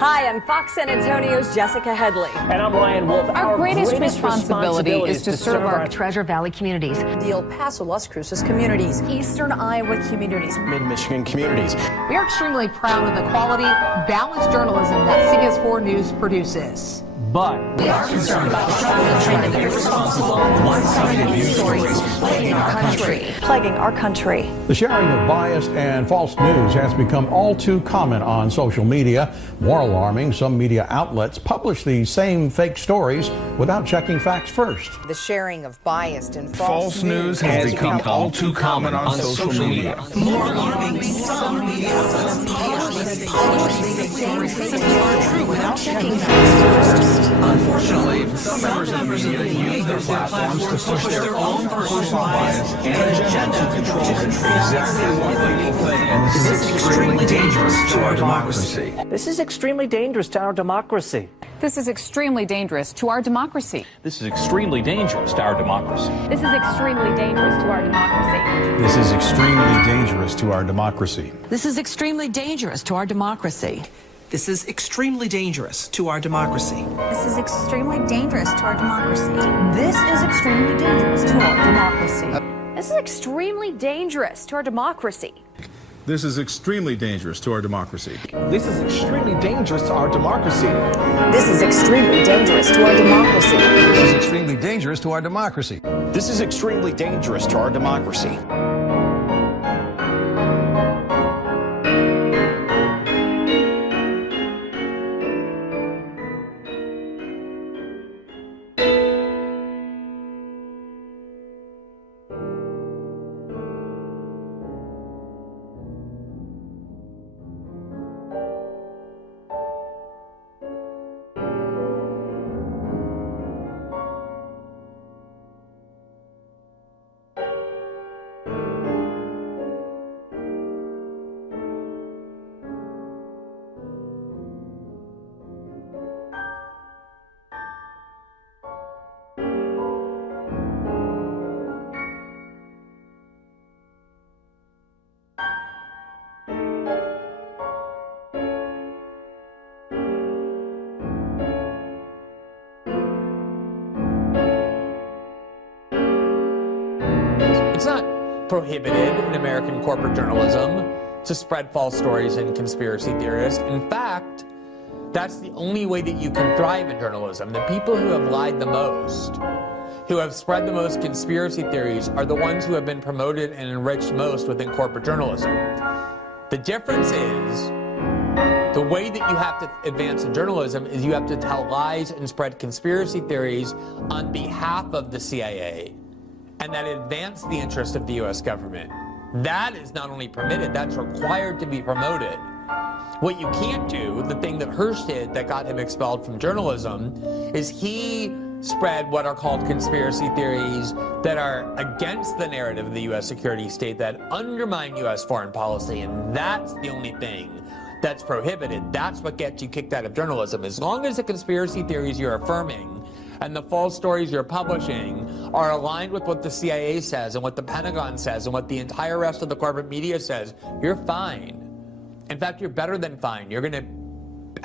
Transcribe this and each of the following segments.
Hi, I'm Fox San Antonio's Jessica Headley. And I'm Ryan Wolf. Our greatest responsibility is to serve our Treasure Valley communities, the El Paso, Las Cruces communities, Eastern Iowa communities, Mid-Michigan communities. We are extremely proud of the quality, balanced journalism that CBS 4 News produces. But we are concerned about the trend of irresponsible, one-sided news stories plaguing our country. The sharing of biased and false news has become all too common on social media. More alarming, some media outlets publish these same fake stories without checking facts first. The sharing of biased and false news has become all too common on social media. More alarming, some media outlets publish these same fake stories without checking facts first. Unfortunately, some members of the media use their platforms to push their own personal bias and agenda to control exactly what people think. And this is extremely dangerous to our democracy. this is extremely dangerous to our democracy. This is extremely dangerous to our democracy. This is extremely dangerous to our democracy. This is extremely dangerous to our democracy. This is extremely dangerous to our democracy. This is extremely dangerous to our democracy. This is extremely dangerous to our democracy. This is extremely dangerous to our democracy. This is extremely dangerous to our democracy. This is extremely dangerous to our democracy. This is extremely dangerous to our democracy. This is extremely dangerous to our democracy. This is extremely dangerous to our democracy. This is extremely dangerous to our democracy. This is extremely dangerous to our democracy. It's not prohibited in American corporate journalism to spread false stories and conspiracy theorists. In fact, that's the only way that you can thrive in journalism. The people who have lied the most, who have spread the most conspiracy theories, are the ones who have been promoted and enriched most within corporate journalism. The difference is, the way that you have to advance in journalism is you have to tell lies and spread conspiracy theories on behalf of the CIA, and that advance the interest of the US government. That is not only permitted, that's required to be promoted. What you can't do, the thing that Hirsch did that got him expelled from journalism, is he spread what are called conspiracy theories that are against the narrative of the US security state, that undermine US foreign policy, and that's the only thing that's prohibited. That's what gets you kicked out of journalism. As long as the conspiracy theories you're affirming and the false stories you're publishing are aligned with what the CIA says and what the Pentagon says and what the entire rest of the corporate media says, you're fine. In fact, you're better than fine. You're going to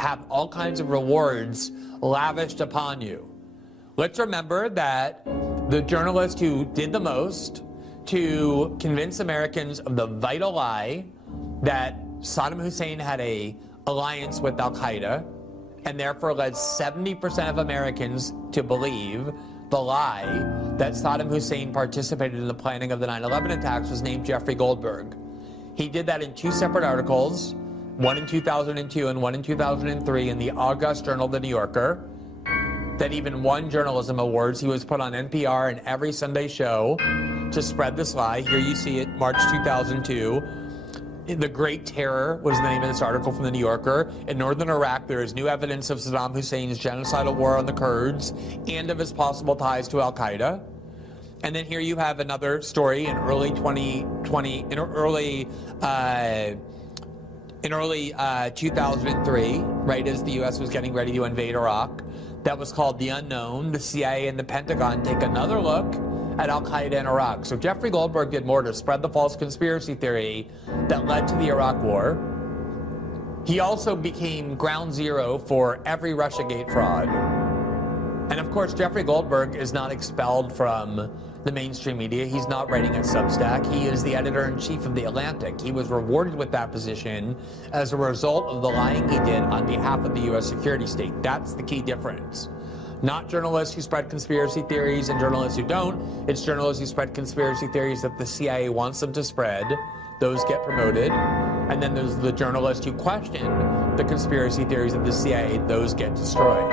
have all kinds of rewards lavished upon you. Let's remember that the journalist who did the most to convince Americans of the vital lie that Saddam Hussein had an alliance with Al-Qaeda, and therefore led 70% of Americans to believe the lie that Saddam Hussein participated in the planning of the 9/11 attacks, was named Jeffrey Goldberg. He did that in 2 separate articles, one in 2002 and one in 2003 in the August Journal, The New Yorker, that even won journalism awards. He was put on NPR and every Sunday show to spread this lie. Here you see it, March 2002. The Great Terror was the name of this article from The New Yorker. In northern Iraq, there is new evidence of Saddam Hussein's genocidal war on the Kurds and of his possible ties to Al-Qaeda. And then here you have another story in early 2003, right as the U.S. was getting ready to invade Iraq, that was called The Unknown. The CIA and the Pentagon take another look at Al-Qaeda in Iraq. So Jeffrey Goldberg did more to spread the false conspiracy theory that led to the Iraq War. He also became ground zero for every Russiagate fraud. And of course, Jeffrey Goldberg is not expelled from the mainstream media. He's not writing at Substack. He is the editor-in-chief of The Atlantic. He was rewarded with that position as a result of the lying he did on behalf of the U.S. security state. That's the key difference. Not journalists who spread conspiracy theories and journalists who don't. It's journalists who spread conspiracy theories that the CIA wants them to spread. Those get promoted. And then there's the journalists who question the conspiracy theories of the CIA. Those get destroyed.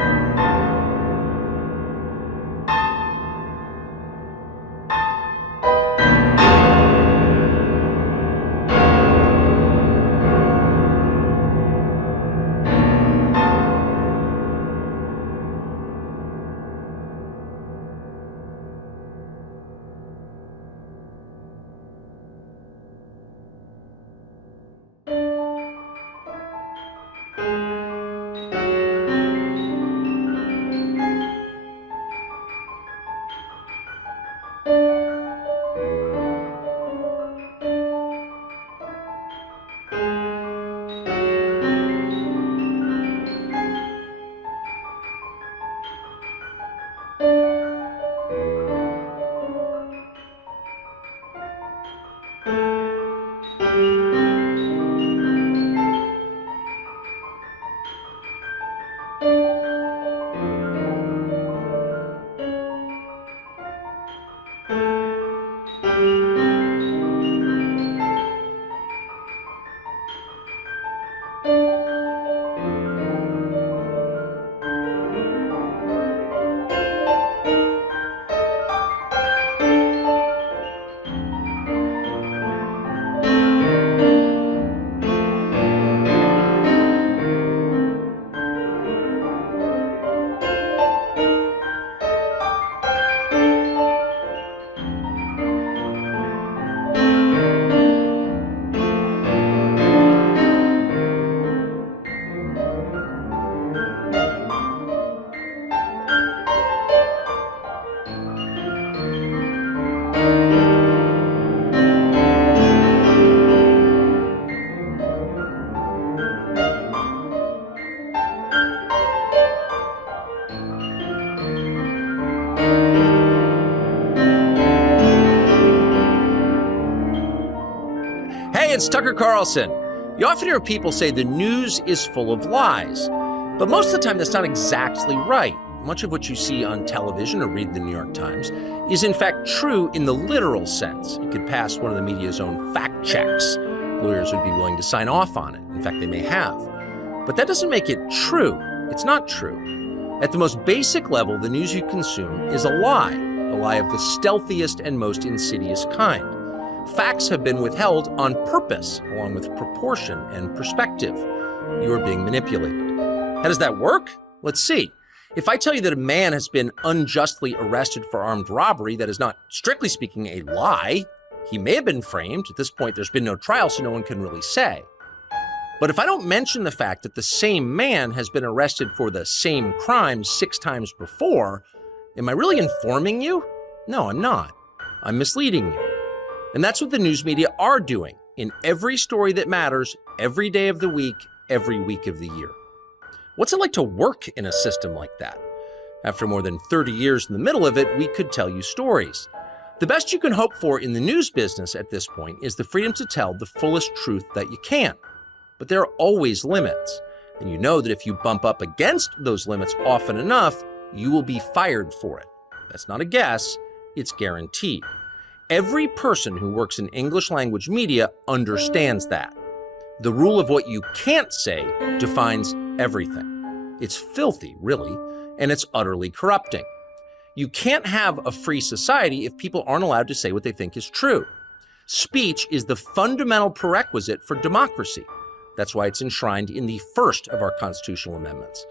it's Tucker Carlson. You often hear people say the news is full of lies, but most of the time that's not exactly right. Much of what you see on television or read in the New York Times is in fact true in the literal sense. It could pass one of the media's own fact checks. Lawyers would be willing to sign off on it. In fact, they may have. But that doesn't make it true. It's not true. At the most basic level, the news you consume is a lie of the stealthiest and most insidious kind. Facts have been withheld on purpose, along with proportion and perspective. You are being manipulated. How does that work? Let's see. If I tell you that a man has been unjustly arrested for armed robbery, that is not, strictly speaking, a lie. He may have been framed. At this point, there's been no trial, so no one can really say. But if I don't mention the fact that the same man has been arrested for the same crime 6 times before, am I really informing you? No, I'm not. I'm misleading you. And that's what the news media are doing in every story that matters, every day of the week, every week of the year. What's it like to work in a system like that? After more than 30 years in the middle of it, we could tell you stories. The best you can hope for in the news business at this point is the freedom to tell the fullest truth that you can. But there are always limits. And you know that if you bump up against those limits often enough, you will be fired for it. That's not a guess, it's guaranteed. Every person who works in English language media understands that. The rule of what you can't say defines everything. It's filthy, really, and it's utterly corrupting. You can't have a free society if people aren't allowed to say what they think is true. Speech is the fundamental prerequisite for democracy. That's why it's enshrined in the first of our constitutional amendments.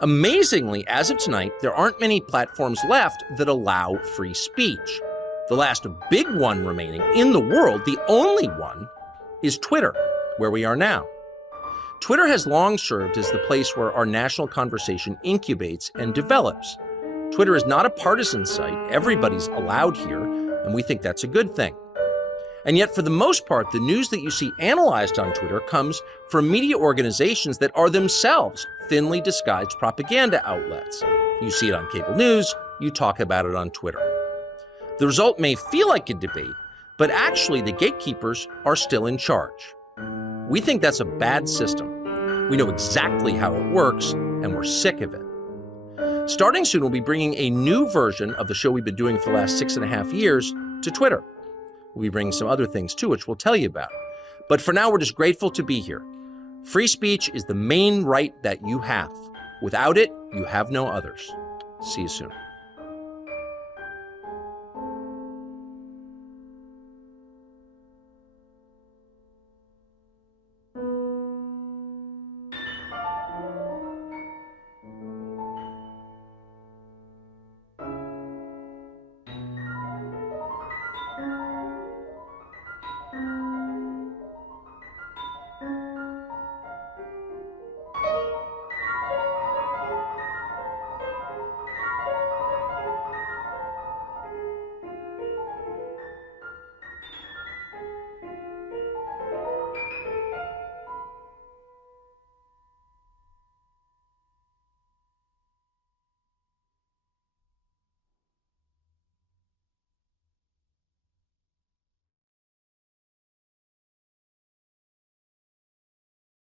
Amazingly, as of tonight, there aren't many platforms left that allow free speech. The last big one remaining in the world, the only one, is Twitter, where we are now. Twitter has long served as the place where our national conversation incubates and develops. Twitter is not a partisan site. Everybody's allowed here, and we think that's a good thing. And yet, for the most part, the news that you see analyzed on Twitter comes from media organizations that are themselves thinly disguised propaganda outlets. You see it on cable news, you talk about it on Twitter. The result may feel like a debate, but actually the gatekeepers are still in charge. We think that's a bad system. We know exactly how it works, and we're sick of it. Starting soon, we'll be bringing a new version of the show we've been doing for the last 6.5 years to Twitter. We'll be bringing some other things too, which we'll tell you about. But for now, we're just grateful to be here. Free speech is the main right that you have. Without it, you have no others. See you soon.